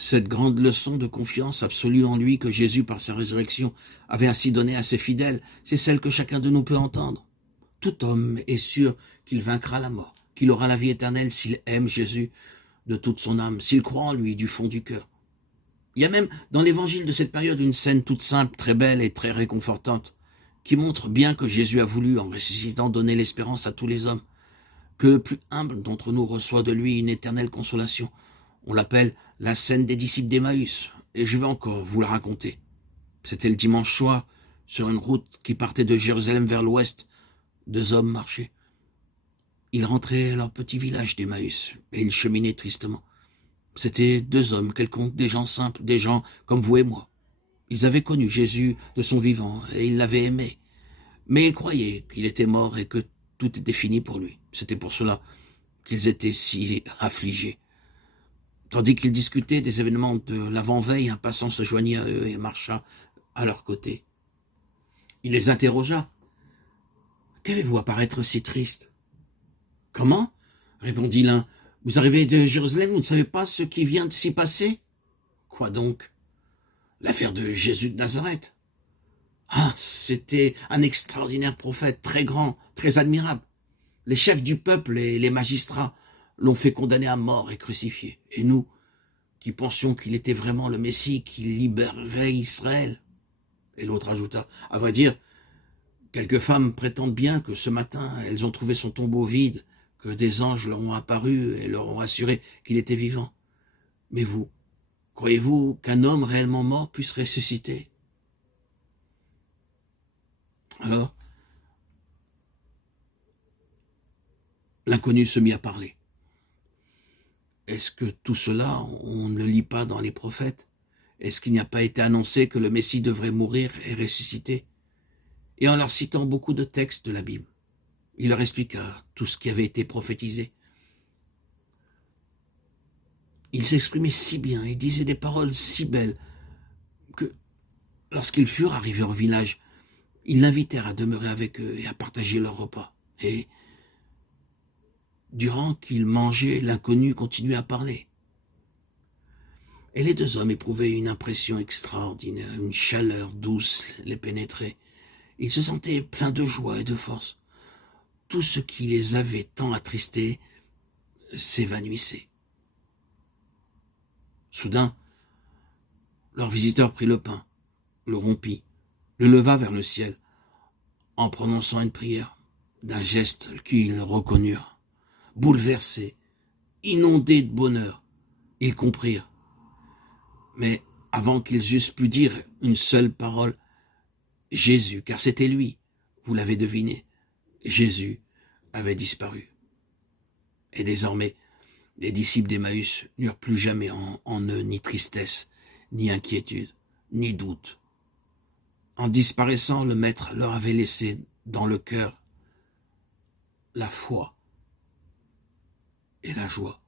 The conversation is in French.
Cette grande leçon de confiance absolue en lui que Jésus, par sa résurrection, avait ainsi donnée à ses fidèles, c'est celle que chacun de nous peut entendre. Tout homme est sûr qu'il vaincra la mort, qu'il aura la vie éternelle s'il aime Jésus de toute son âme, s'il croit en lui du fond du cœur. Il y a même dans l'évangile de cette période une scène toute simple, très belle et très réconfortante, qui montre bien que Jésus a voulu, en ressuscitant, donner l'espérance à tous les hommes, que le plus humble d'entre nous reçoit de lui une éternelle consolation. On l'appelle la scène des disciples d'Emmaüs, et je vais encore vous la raconter. C'était le dimanche soir, sur une route qui partait de Jérusalem vers l'ouest. 2 hommes marchaient. Ils rentraient à leur petit village d'Emmaüs, et ils cheminaient tristement. C'étaient 2 hommes quelconques, des gens simples, des gens comme vous et moi. Ils avaient connu Jésus de son vivant, et ils l'avaient aimé. Mais ils croyaient qu'il était mort et que tout était fini pour lui. C'était pour cela qu'ils étaient si affligés. Tandis qu'ils discutaient des événements de l'avant-veille, un passant se joignit à eux et marcha à leur côté. Il les interrogea. « Qu'avez-vous à paraître si triste ?»« Comment ?» répondit l'un. « Vous arrivez de Jérusalem, vous ne savez pas ce qui vient de s'y passer ?»« Quoi donc ?»« L'affaire de Jésus de Nazareth. »« Ah, c'était un extraordinaire prophète, très grand, très admirable. Les chefs du peuple et les magistrats l'ont fait condamner à mort et crucifié. Et nous, qui pensions qu'il était vraiment le Messie qui libérerait Israël. » Et l'autre ajouta, « À vrai dire, quelques femmes prétendent bien que ce matin, elles ont trouvé son tombeau vide, que des anges leur ont apparu et leur ont assuré qu'il était vivant. Mais vous, croyez-vous qu'un homme réellement mort puisse ressusciter ?» Alors, l'inconnu se mit à parler. Est-ce que tout cela, on ne le lit pas dans les prophètes? Est-ce qu'il n'y a pas été annoncé que le Messie devrait mourir et ressusciter? Et en leur citant beaucoup de textes de la Bible, il leur expliqua tout ce qui avait été prophétisé. Il s'exprimait si bien et disait des paroles si belles que, lorsqu'ils furent arrivés au village, ils l'invitèrent à demeurer avec eux et à partager leur repas. Et durant qu'ils mangeaient, l'inconnu continuait à parler. Et les 2 hommes éprouvaient une impression extraordinaire, une chaleur douce les pénétrait. Ils se sentaient pleins de joie et de force. Tout ce qui les avait tant attristés s'évanouissait. Soudain, leur visiteur prit le pain, le rompit, le leva vers le ciel, en prononçant une prière, d'un geste qu'ils reconnurent. Bouleversés, inondés de bonheur, ils comprirent. Mais avant qu'ils eussent pu dire une seule parole, Jésus, car c'était lui, vous l'avez deviné, Jésus avait disparu. Et désormais, les disciples d'Emmaüs n'eurent plus jamais en eux ni tristesse, ni inquiétude, ni doute. En disparaissant, le Maître leur avait laissé dans le cœur la foi et la joie.